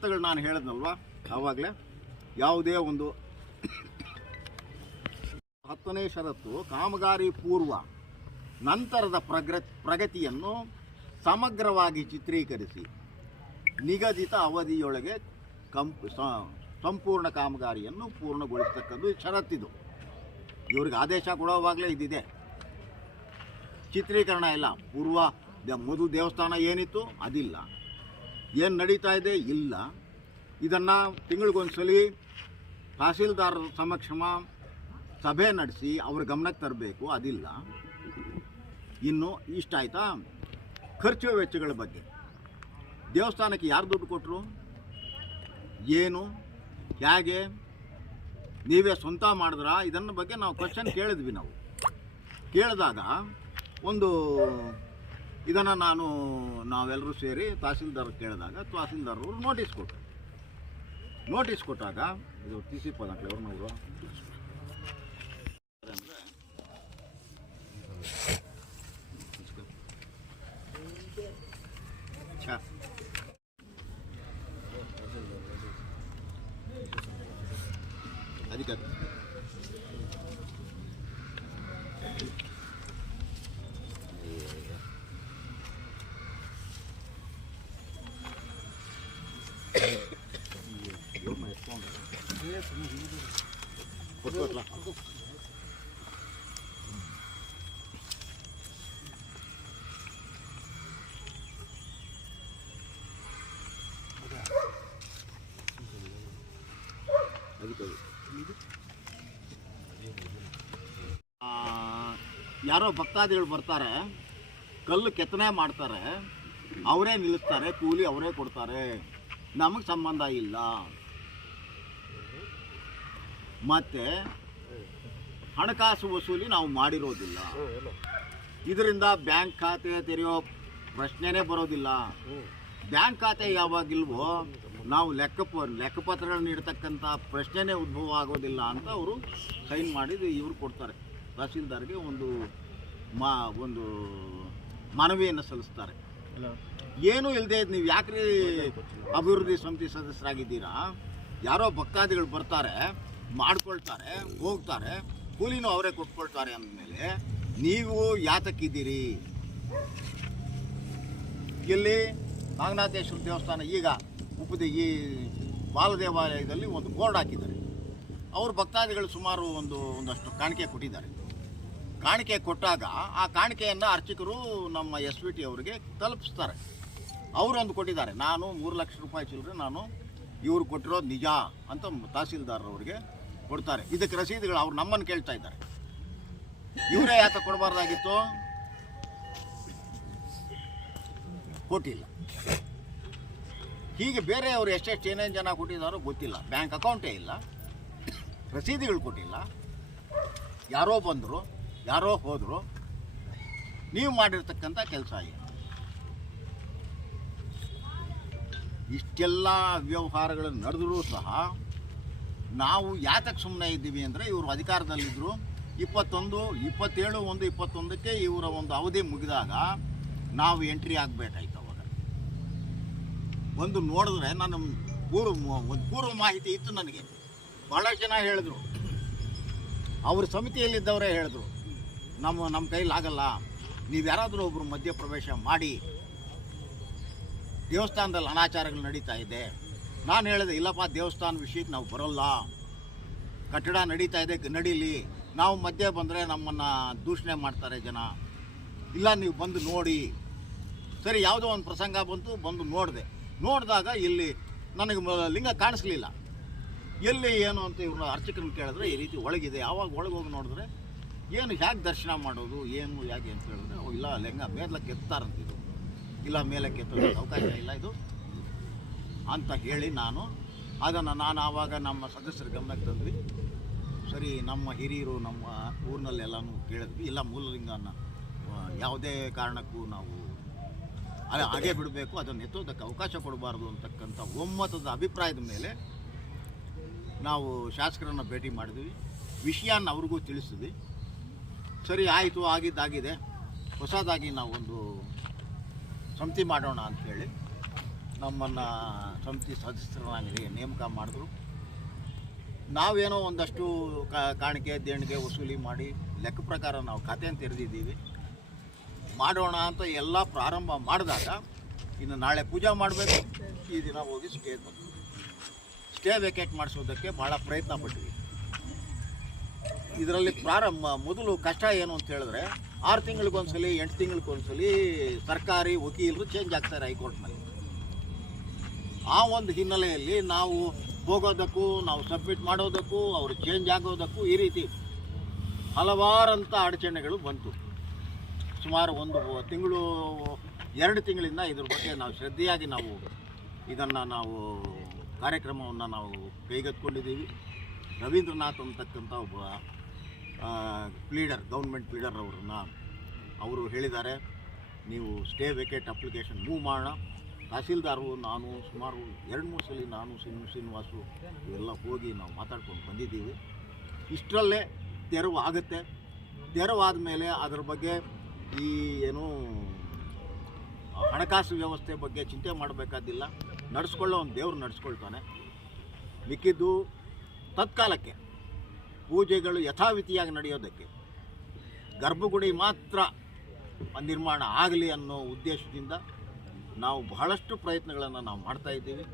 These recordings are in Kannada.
ಷರತ್ತುಗಳು ನಾನು ಹೇಳಿದ್ನಲ್ವ? ಆವಾಗಲೇ ಯಾವುದೇ ಒಂದು ಹತ್ತನೇ ಷರತ್ತು ಕಾಮಗಾರಿ ಪೂರ್ವ ನಂತರದ ಪ್ರಗ್ರ, ಪ್ರಗತಿಯನ್ನು ಸಮಗ್ರವಾಗಿ ಚಿತ್ರೀಕರಿಸಿ ನಿಗದಿತ ಅವಧಿಯೊಳಗೆ ಕಂಪ್ ಸಂಪೂರ್ಣ ಕಾಮಗಾರಿಯನ್ನು ಪೂರ್ಣಗೊಳಿಸ್ತಕ್ಕದ್ದು ಷರತ್ತಿದು. ಇವ್ರಿಗೆ ಆದೇಶ ಕೊಡೋವಾಗಲೇ ಇದಿದೆ ಚಿತ್ರೀಕರಣ ಇಲ್ಲ. ಪೂರ್ವ ಮೊದಲು ದೇವಸ್ಥಾನ ಏನಿತ್ತು? ಅದಿಲ್ಲ. ಏನು ನಡೀತಾ ಇದೆ? ಇಲ್ಲ. ಇದನ್ನು ತಿಂಗಳಿಗೊಂದ್ಸಲಿ ತಹಸೀಲ್ದಾರರ ಸಮಕ್ಷಮ ಸಭೆ ನಡೆಸಿ ಅವ್ರ ಗಮನಕ್ಕೆ ತರಬೇಕು, ಅದಿಲ್ಲ. ಇನ್ನು ಇಷ್ಟ ಆಯಿತಾ? ಖರ್ಚು ವೆಚ್ಚಗಳ ಬಗ್ಗೆ. ದೇವಸ್ಥಾನಕ್ಕೆ ಯಾರು ದುಡ್ಡು ಕೊಟ್ಟರು ಏನು? ಹೇಗೆ? ನೀವೇ ಸ್ವಂತ ಮಾಡಿದ್ರಾ? ಇದನ್ನ ಬಗ್ಗೆ ನಾವು ಕ್ವಶನ್ ಕೇಳಿದ್ವಿ ನಾವು. ಕೇಳಿದಾಗ ಒಂದು ಇದನ್ನು ನಾನು ನಾವೆಲ್ಲರೂ ಸೇರಿ ತಹಸೀಲ್ದಾರ್ ಕೇಳಿದಾಗ ತಹಸೀಲ್ದಾರರು ನೋಟಿಸ್ ಕೊಟ್ಟರು. ನೋಟಿಸ್ ಕೊಟ್ಟಾಗ ಇದು ಟಿ ಸಿ ಛ. ಅದಕ್ಕೆ ಯಾರೋ ಭಕ್ತಾದಿಗಳು ಬರ್ತಾರೆ, ಕಲ್ಲು ಕೆತ್ತನೆ ಮಾಡ್ತಾರೆ, ಅವರೇ ನಿಲ್ಲಿಸ್ತಾರೆ, ಕೂಲಿ ಅವರೇ ಕೊಡ್ತಾರೆ. ನಮಗೆ ಸಂಬಂಧ ಇಲ್ಲ. ಮತ್ತೆ ಹಣಕಾಸು ವಸೂಲಿ ನಾವು ಮಾಡಿರೋದಿಲ್ಲ. ಇದರಿಂದ ಬ್ಯಾಂಕ್ ಖಾತೆ ತೆರೆಯೋ ಪ್ರಶ್ನೆನೇ ಬರೋದಿಲ್ಲ. ಬ್ಯಾಂಕ್ ಖಾತೆ ಯಾವಾಗಿಲ್ವೋ ನಾವು ಲೆಕ್ಕಪ ಲೆಕ್ಕಪತ್ರಗಳನ್ನ ನೀಡ್ತಕ್ಕಂಥ ಪ್ರಶ್ನೆನೇ ಉದ್ಭವ ಆಗೋದಿಲ್ಲ ಅಂತ ಅವರು ಸೈನ್ ಮಾಡಿದ್ದು ಇವರು ಕೊಡ್ತಾರೆ. ತಹಸೀಲ್ದಾರ್ಗೆ ಒಂದು ಮಾ ಒಂದು ಮನವಿಯನ್ನು ಸಲ್ಲಿಸ್ತಾರೆ. ಏನೂ ಇಲ್ಲದೆ ನೀವು ಯಾಕ್ರಿ ಅಭಿವೃದ್ಧಿ ಸಮಿತಿ ಸದಸ್ಯರಾಗಿದ್ದೀರಾ? ಯಾರೋ ಭಕ್ತಾದಿಗಳು ಬರ್ತಾರೆ ಮಾಡ್ಕೊಳ್ತಾರೆ ಹೋಗ್ತಾರೆ. ಕೂಲಿನೂ ಅವರೇ ಕೊಟ್ಕೊಳ್ತಾರೆ ಅಂದಮೇಲೆ ನೀವು ಯಾತಕ್ಕಿದ್ದೀರಿ? ಇಲ್ಲಿ ನಾಗನಾಥೇಶ್ವರ ದೇವಸ್ಥಾನ, ಈಗ ಉಪದಿ, ಈ ಬಾಲದೇವಾಲಯದಲ್ಲಿ ಒಂದು ಬೋರ್ಡ್ ಹಾಕಿದ್ದಾರೆ. ಅವರು ಭಕ್ತಾದಿಗಳು ಸುಮಾರು ಒಂದು, ಒಂದಷ್ಟು ಕಾಣಿಕೆ ಕೊಟ್ಟಿದ್ದಾರೆ. ಕಾಣಿಕೆ ಕೊಟ್ಟಾಗ ಆ ಕಾಣಿಕೆಯನ್ನು ಅರ್ಚಕರು ನಮ್ಮ ಎಸ್ ವಿ ಟಿ ಅವರಿಗೆ ತಲುಪಿಸ್ತಾರೆ. ಅವರೊಂದು ಕೊಟ್ಟಿದ್ದಾರೆ, ನಾನು ಮೂರು ಲಕ್ಷ ರೂಪಾಯಿ ಚಿಲ್ಲರೆ ನಾನು ಇವರು ಕೊಟ್ಟಿರೋದು ನಿಜ ಅಂತ ತಹಸೀಲ್ದಾರ್ ಅವರಿಗೆ ಕೊಡ್ತಾರೆ. ಇದಕ್ಕೆ ರಸೀದಿಗಳು ಅವ್ರು ನಮ್ಮನ್ನು ಕೇಳ್ತಾ ಇದ್ದಾರೆ. ಇವರೇ ಯಾತ ಕೊಡಬಾರ್ದಾಗಿತ್ತು? ಕೊಟ್ಟಿಲ್ಲ. ಹೀಗೆ ಬೇರೆಯವರು ಎಷ್ಟೆಷ್ಟು ಏನೇನು ಜನ ಕೊಟ್ಟಿದ್ದಾರೋ ಗೊತ್ತಿಲ್ಲ. ಬ್ಯಾಂಕ್ ಅಕೌಂಟೇ ಇಲ್ಲ. ರಸೀದಿಗಳು ಕೊಟ್ಟಿಲ್ಲ. ಯಾರೋ ಬಂದರು, ಯಾರೋ ಹೋದರು, ನೀವು ಮಾಡಿರ್ತಕ್ಕಂಥ ಕೆಲಸ ಏನು ಇಷ್ಟೆಲ್ಲ ವ್ಯವಹಾರಗಳು ನಡೆದರೂ ಸಹ ನಾವು ಯಾತಕ್ಕೆ ಸುಮ್ಮನೆ ಇದ್ದೀವಿ ಅಂದರೆ ಇವರು ಅಧಿಕಾರದಲ್ಲಿದ್ದರು ಇಪ್ಪತ್ತೊಂದು, ಇಪ್ಪತ್ತೇಳು, ಒಂದು ಇಪ್ಪತ್ತೊಂದಕ್ಕೆ ಇವರ ಒಂದು ಅವಧಿ ಮುಗಿದಾಗ ನಾವು ಎಂಟ್ರಿ ಆಗಬೇಕಾಯ್ತು ಅವಾಗ. ಒಂದು ನೋಡಿದ್ರೆ ನಾನು ಪೂರ್ವ ಒಂದು ಪೂರ್ವ ಮಾಹಿತಿ ಇತ್ತು ನನಗೆ. ಭಾಳ ಜನ ಹೇಳಿದ್ರು. ಅವ್ರ ಸಮಿತಿಯಲ್ಲಿದ್ದವರೇ ಹೇಳಿದ್ರು, ನಮ್ಮ ನಮ್ಮ ಕೈಲಿ ಆಗಲ್ಲ. ನೀವು ಯಾರಾದರೂ ಒಬ್ಬರು ಮಧ್ಯಪ್ರವೇಶ ಮಾಡಿ ದೇವಸ್ಥಾನದಲ್ಲಿ ಅನಾಚಾರಗಳು ನಡೀತಾ ಇದೆ. ನಾನು ಹೇಳಿದೆ, ಇಲ್ಲಪ್ಪ, ದೇವಸ್ಥಾನ ವಿಷಯಕ್ಕೆ ನಾವು ಬರೋಲ್ಲ. ಕಟ್ಟಡ ನಡೀತಾ ಇದೆ, ನಡೀಲಿ. ನಾವು ಮಧ್ಯೆ ಬಂದರೆ ನಮ್ಮನ್ನು ದೂಷಣೆ ಮಾಡ್ತಾರೆ ಜನ. ಇಲ್ಲ, ನೀವು ಬಂದು ನೋಡಿ. ಸರಿ, ಯಾವುದೋ ಒಂದು ಪ್ರಸಂಗ ಬಂತು, ಬಂದು ನೋಡಿದೆ. ನೋಡಿದಾಗ ಇಲ್ಲಿ ನನಗೆ ಲಿಂಗ ಕಾಣಿಸ್ಲಿಲ್ಲ. ಎಲ್ಲಿ ಏನು ಅಂತ ಇವ್ರನ್ನ ಅರ್ಚಕರನ್ನ ಕೇಳಿದ್ರೆ ಈ ರೀತಿ ಒಳಗಿದೆ. ಯಾವಾಗ ಒಳಗೆ ಹೋಗಿ ನೋಡಿದ್ರೆ ಏನು ಹೇಗೆ ದರ್ಶನ ಮಾಡೋದು, ಏನು, ಹೇಗೆ ಅಂತ ಹೇಳಿದ್ರೆ ಇಲ್ಲ, ಲಿಂಗ ಮೇಲಕ್ಕೆ ಎತ್ತಾರಂತಿದ್ರು ಇಲ್ಲ, ಮೇಲಕ್ಕೆ ಎತ್ತೋದಕ್ಕೆ ಅವಕಾಶ ಇಲ್ಲ ಇದು. ಅಂತ ಹೇಳಿ ನಾನು ಅದನ್ನು ನಾನು ಆವಾಗ ನಮ್ಮ ಸದಸ್ಯರ ಗಮನಕ್ಕೆ ತಂದ್ವಿ. ಸರಿ, ನಮ್ಮ ಹಿರಿಯರು ನಮ್ಮ ಊರಿನಲ್ಲೆಲ್ಲನೂ ಕೇಳಿದ್ವಿ. ಇಲ್ಲ, ಮೂಲಲಿಂಗನ ಯಾವುದೇ ಕಾರಣಕ್ಕೂ ನಾವು ಅದೇ ಹಾಗೆ ಬಿಡಬೇಕು, ಅದನ್ನು ಎತ್ತೋದಕ್ಕೆ ಅವಕಾಶ ಕೊಡಬಾರ್ದು ಅಂತಕ್ಕಂಥ ಒಮ್ಮತದ ಅಭಿಪ್ರಾಯದ ಮೇಲೆ ನಾವು ಶಾಸಕರನ್ನು ಭೇಟಿ ಮಾಡಿದ್ವಿ. ವಿಷಯನ ಅವ್ರಿಗೂ ತಿಳಿಸಿದ್ವಿ. ಸರಿ, ಆಯಿತು, ಆಗಿದ್ದಾಗಿದೆ. ಹೊಸದಾಗಿ ನಾವೊಂದು ಸಮಿತಿ ಮಾಡೋಣ ಅಂಥೇಳಿ ನಮ್ಮನ್ನು ಸಮಿತಿ ಸದಸ್ಯರನ್ನಾಗಿ ನೇಮಕ ಮಾಡಿದ್ರು. ನಾವೇನೋ ಒಂದಷ್ಟು ಕಾಣಿಕೆ, ದೇಣಿಗೆ ವಸೂಲಿ ಮಾಡಿ ಲೆಕ್ಕ ಪ್ರಕಾರ ನಾವು ಖಾತೆಯನ್ನು ತೆರೆದಿದ್ದೀವಿ. ಮಾಡೋಣ ಅಂತ ಎಲ್ಲ ಪ್ರಾರಂಭ ಮಾಡಿದಾಗ ಇನ್ನು ನಾಳೆ ಪೂಜೆ ಮಾಡಬೇಕು. ಈ ದಿನ ಹೋಗಿ ಸ್ಟೇ ಬಂದು ಸ್ಟೇ ವೆಕೇಟ್ ಮಾಡಿಸೋದಕ್ಕೆ ಭಾಳ ಪ್ರಯತ್ನ ಪಟ್ವಿ ಇದರಲ್ಲಿ ಪ್ರಾರಂಭ, ಮೊದಲು ಕಷ್ಟ ಏನು ಅಂತ ಹೇಳಿದ್ರೆ ಆರು ತಿಂಗಳಿಗೊಂದ್ಸಲಿ, ಎಂಟು ತಿಂಗಳಿಗೊಂದ್ಸಲಿ ಸರ್ಕಾರಿ ವಕೀಲರು ಚೇಂಜ್ ಆಗ್ತಾರೆ ಹೈಕೋರ್ಟ್ನಲ್ಲಿ. ಆ ಒಂದು ಹಿನ್ನೆಲೆಯಲ್ಲಿ ನಾವು ಹೋಗೋದಕ್ಕೂ, ನಾವು ಸಬ್ಮಿಟ್ ಮಾಡೋದಕ್ಕೂ, ಅವರು ಚೇಂಜ್ ಆಗೋದಕ್ಕೂ ಈ ರೀತಿ ಹಲವಾರಂಥ ಅಡಚಣೆಗಳು ಬಂತು. ಸುಮಾರು ಒಂದು ತಿಂಗಳು, ಎರಡು ತಿಂಗಳಿಂದ ಇದ್ರ ಬಗ್ಗೆ ನಾವು ಶ್ರದ್ಧೆಯಾಗಿ ನಾವು ಇದನ್ನು ನಾವು ಕಾರ್ಯಕ್ರಮವನ್ನು ನಾವು ಕೈಗೆತ್ಕೊಂಡಿದ್ದೀವಿ ರವೀಂದ್ರನಾಥ್ ಅಂತಕ್ಕಂಥ ಒಬ್ಬ ಲೀಡರ್ ಗೌರ್ಮೆಂಟ್ ಪ್ಲೀಡರ್ ಅವ್ರನ್ನ ಅವರು ಹೇಳಿದ್ದಾರೆ. ನೀವು ಸ್ಟೇ ವೇಕೇಟ್ ಅಪ್ಲಿಕೇಶನ್ ಮೂವ್ ಮಾಡೋಣ. ತಹಸೀಲ್ದಾರು, ನಾನು ಸುಮಾರು ಎರಡು, ಮೂರು ಸಲ ನಾನು ಶ್ರೀ ಶ್ರೀನಿವಾಸು ಇವೆಲ್ಲ ಹೋಗಿ ನಾವು ಮಾತಾಡ್ಕೊಂಡು ಬಂದಿದ್ದೀವಿ. ಇಷ್ಟರಲ್ಲೇ ತೆರವು ಆಗುತ್ತೆ. ತೆರವಾದ ಮೇಲೆ ಅದ್ರ ಬಗ್ಗೆ ಈ ಏನು, ಹಣಕಾಸು ವ್ಯವಸ್ಥೆ ಬಗ್ಗೆ ಚಿಂತೆ ಮಾಡಬೇಕಾದಿಲ್ಲ. ನಡೆಸ್ಕೊಳ್ಳೋ ಒಂದು ದೇವ್ರು ನಡೆಸ್ಕೊಳ್ತಾನೆ. ಮಿಕ್ಕಿದ್ದು ತತ್ಕಾಲಕ್ಕೆ ಪೂಜೆಗಳು ಯಥಾವಿಧಿಯಾಗಿ ನಡೆಯೋದಕ್ಕೆ ಗರ್ಭಗುಡಿ ಮಾತ್ರ ನಿರ್ಮಾಣ ಆಗಲಿ ಅನ್ನೋ ಉದ್ದೇಶದಿಂದ ನಾವು ಬಹಳಷ್ಟು ಪ್ರಯತ್ನಗಳನ್ನು ನಾವು ಮಾಡ್ತಾ ಇದ್ದೀವಿ.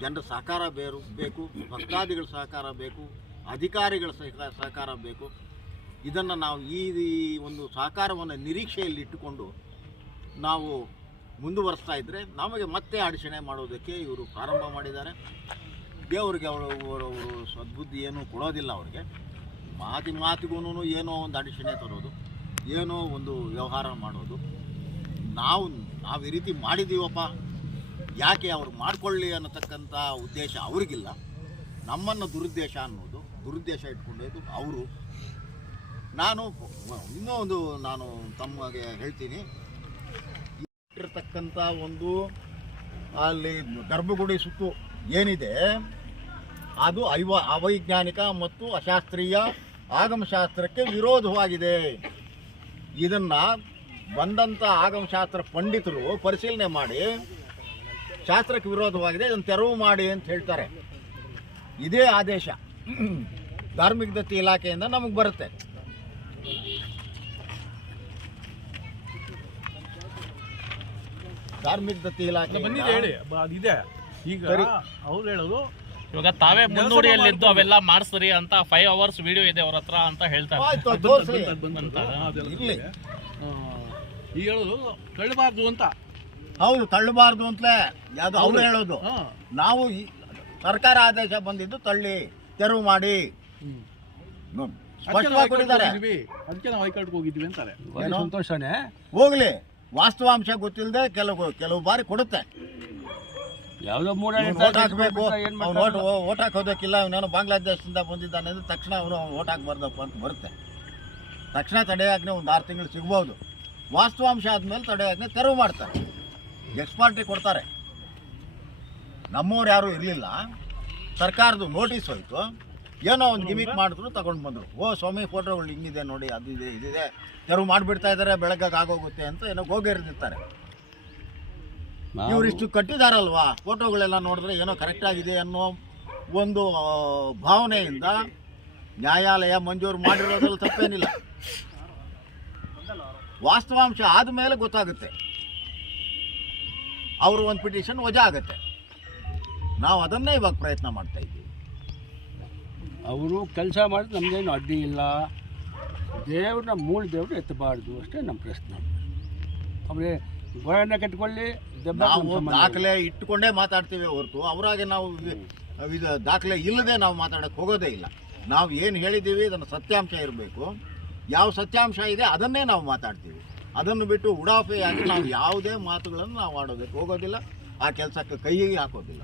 ಜನರ ಸಹಕಾರ ಬೇರು, ಬೇಕು, ಭಕ್ತಾದಿಗಳ ಸಹಕಾರ ಬೇಕು, ಅಧಿಕಾರಿಗಳ ಸಹಕಾರ ಬೇಕು. ಇದನ್ನು ನಾವು ಈ ಈ ಒಂದು ಸಹಕಾರವನ್ನು ನಿರೀಕ್ಷೆಯಲ್ಲಿ ಇಟ್ಟುಕೊಂಡು ನಾವು ಮುಂದುವರಿಸ್ತಾ ಇದ್ದರೆ ನಮಗೆ ಮತ್ತೆ ಅಡಚಣೆ ಮಾಡೋದಕ್ಕೆ ಇವರು ಪ್ರಾರಂಭ ಮಾಡಿದ್ದಾರೆ. ದೇವರಿಗೆ ಅವರು ಅವರು ಸದ್ಬುದ್ಧಿ ಏನೂ ಕೊಡೋದಿಲ್ಲ ಅವ್ರಿಗೆ. ಮಾತಿನ ಮಾತಿಗೂ ಏನೋ ಒಂದು ಅಡಚಣೆ ತರೋದು, ಏನೋ ಒಂದು ವ್ಯವಹಾರ ಮಾಡೋದು. ನಾವು ನಾವು ಈ ರೀತಿ ಮಾಡಿದ್ದೀವಪ್ಪ ಯಾಕೆ ಅವರು ಮಾಡಿಕೊಳ್ಳಿ ಅನ್ನತಕ್ಕಂಥ ಉದ್ದೇಶ ಅವರಿಗಿಲ್ಲ. ನಮ್ಮನ್ನು ದುರುದ್ದೇಶ ಅನ್ನೋದು, ದುರುದ್ದೇಶ ಇಟ್ಕೊಂಡಿದ್ದು ಅವರು. ನಾನು ಇನ್ನೂ ಒಂದು ನಾನು ತಮಗೆ ಹೇಳ್ತೀನಿ. ಇಟ್ಟಿರ್ತಕ್ಕಂಥ ಒಂದು ಅಲ್ಲಿ ಗರ್ಭಗುಡಿ ಸುತ್ತು ಏನಿದೆ, ಅದು ಐವ ಅವೈಜ್ಞಾನಿಕ ಮತ್ತು ಅಶಾಸ್ತ್ರೀಯ ಆಗಮಶಾಸ್ತ್ರಕ್ಕೆ ವಿರೋಧವಾಗಿದೆ. ಇದನ್ನ ಬಂದಂಥ ಆಗಮಶಾಸ್ತ್ರ ಪಂಡಿತರು ಪರಿಶೀಲನೆ ಮಾಡಿ ಶಾಸ್ತ್ರಕ್ಕೆ ವಿರೋಧವಾಗಿದೆ ಇದನ್ನು ತೆರವು ಮಾಡಿ ಅಂತ ಹೇಳ್ತಾರೆ. ಇದೇ ಆದೇಶ. ಧಾರ್ಮಿಕ ದತ್ತಿ ಇಲಾಖೆಯಿಂದ ನಮಗೆ ಬರುತ್ತೆ. ಧಾರ್ಮಿಕ ದತ್ತಿ ಇಲಾಖೆ ಬಂದಿದೆ ಹೇಳಿ. ಬ- ಅದಿದೆ. ಈಗ. ಅವ್ರು ಹೇಳೋದು ಇವಾಗ ತಾವೇ ಮುನ್ನುಡಿಯಲ್ಲಿದ್ದು ಅವೆಲ್ಲ ಮಾಡಿಸ್ರಿ ಅಂತ ಫೈವ್ ಅವರ್ಸ್ ವಿಡಿಯೋ ಇದೆ ಅವ್ರ ಹತ್ರ ಅಂತ ಹೇಳ್ತಾರೆ. ಈಗ ಹೇಳೋದು ತಳ್ಳಬಾರ್ದು ಅಂತ. ಹೌದು ತಳ್ಳಬಾರ್ದು ಅಂತಲೇ ಯಾವ್ದು ಅವ್ರು ಹೇಳೋದು. ನಾವು ಈ ಸರ್ಕಾರ ಆದೇಶ ಬಂದಿದ್ದು ತಳ್ಳಿ ತೆರವು ಮಾಡಿ. ಸ್ಪಷ್ಟವಾಗಿ ಕೊಟ್ಟಿದ್ದಾರೆ. ಹೋಗಿದ್ವಿ. ಅದಕ್ಕೆ ನಾವು ಹೈಕೋರ್ಟ್ಗೆ ಹೋಗಿದ್ವಿ ಅಂತಾರೆ. ಏನೋ? ಸಂತೋಷನೇ? ಹೋಗ್ಲಿ. ವಾಸ್ತವಾಂಶ ಗೊತ್ತಿಲ್ಲದೆ ಕೆಲವು ಕೆಲವು ಬಾರಿ ಕೊಡುತ್ತೆ. ಯಾವುದೋ ಮೂಡ ಇವ್ನು ಓಟ್ ಹಾಕಬೇಕು. ಅವ್ನು ಓಟ್ ಓಟ್ ಹಾಕೋದಕ್ಕಿಲ್ಲ. ಅವನೇನೋ ಬಾಂಗ್ಲಾದೇಶದಿಂದ ಬಂದಿದ್ದಾನೆ ಅಂದ್ರೆ ತಕ್ಷಣ ಅವನು ಓಟ್ ಹಾಕ್ಬಾರ್ದಪ್ಪ ಅಂತ ಬರುತ್ತೆ. ತಕ್ಷಣ ತಡೆಯಾಜ್ಞೆ ಒಂದು ಆರು ತಿಂಗಳು ಸಿಗ್ಬೋದು. ವಾಸ್ತವಾಂಶ ಆದಮೇಲೆ ತಡೆಯಾಜ್ಞೆ ತೆರವು ಮಾಡ್ತಾರೆ. ಎಕ್ಸ್ಪಾರ್ಟಿ ಕೊಡ್ತಾರೆ. ನಮ್ಮವ್ರು ಯಾರೂ ಇರಲಿಲ್ಲ. ಸರ್ಕಾರದ ನೋಟಿಸ್ ಹೋಯ್ತು. ಏನೋ ಒಂದು ಗಿಮಿಕ್ ಮಾಡಿದ್ರು ತಗೊಂಡು ಬಂದರು. ಓ ಸ್ವಾಮಿ ಫೋಟೋಗಳು ಹಿಂಗಿದೆ ನೋಡಿ ಅದು ಇದೆ ಇದಿದೆ ತೆರವು ಮಾಡಿಬಿಡ್ತಾ ಇದ್ದಾರೆ ಬೆಳಗ್ಗೆ ಆಗೋಗುತ್ತೆ ಅಂತ ಏನೋ ಗೋಗಿರ್ದಿರ್ತಾರೆ ಇವರಿಷ್ಟು ಕಟ್ಟಿದಾರಲ್ವಾ? ಫೋಟೋಗಳೆಲ್ಲ ನೋಡಿದ್ರೆ ಏನೋ ಕರೆಕ್ಟ್ ಆಗಿದೆ ಅನ್ನೋ ಒಂದು ಭಾವನೆಯಿಂದ ನ್ಯಾಯಾಲಯ ಮಂಜೂರು ಮಾಡಿರೋದ್ರಲ್ಲಿ ತಪ್ಪೇನಿಲ್ಲ. ವಾಸ್ತವಾಂಶ ಆದಮೇಲೆ ಗೊತ್ತಾಗುತ್ತೆ. ಅವರು ಒಂದು ಪಿಟಿಷನ್ ವಜಾ ಆಗುತ್ತೆ. ನಾವು ಅದನ್ನೇ ಇವಾಗ ಪ್ರಯತ್ನ ಮಾಡ್ತಾ ಇದ್ದೀವಿ. ಅವರು ಕೆಲಸ ಮಾಡಿದ್ರೆ ನಮ್ಗೇನು ಅಡ್ಡಿ ಇಲ್ಲ. ದೇವ್ರನ್ನ ಮೂಲ ದೇವ್ರು ಎತ್ತಬಾರ್ದು ಅಷ್ಟೇ ನಮ್ಮ ಪ್ರಶ್ನೆ. ಅವ್ರೆ ಗೋಯನ್ನ ಕಟ್ಕೊಳ್ಳಿ ನಾವು ದಾಖಲೆ ಇಟ್ಟುಕೊಂಡೇ ಮಾತಾಡ್ತೀವಿ ಹೊರತು. ಅವರಾಗೆ ನಾವು ದಾಖಲೆ ಇಲ್ಲದೆ ನಾವು ಮಾತಾಡಕ್ಕೆ ಹೋಗೋದೇ ಇಲ್ಲ. ನಾವು ಏನು ಹೇಳಿದ್ದೀವಿ ಅದನ್ನು ಸತ್ಯಾಂಶ ಇರಬೇಕು. ಯಾವ ಸತ್ಯಾಂಶ ಇದೆ ಅದನ್ನೇ ನಾವು ಮಾತಾಡ್ತೀವಿ. ಅದನ್ನು ಬಿಟ್ಟು ಉಡಾಫೆಯಾಗಿ ನಾವು ಯಾವುದೇ ಮಾತುಗಳನ್ನು ನಾವು ಆಡೋದಕ್ಕೆ ಹೋಗೋದಿಲ್ಲ. ಆ ಕೆಲಸಕ್ಕೆ ಕೈ ಹಾಕೋದಿಲ್ಲ.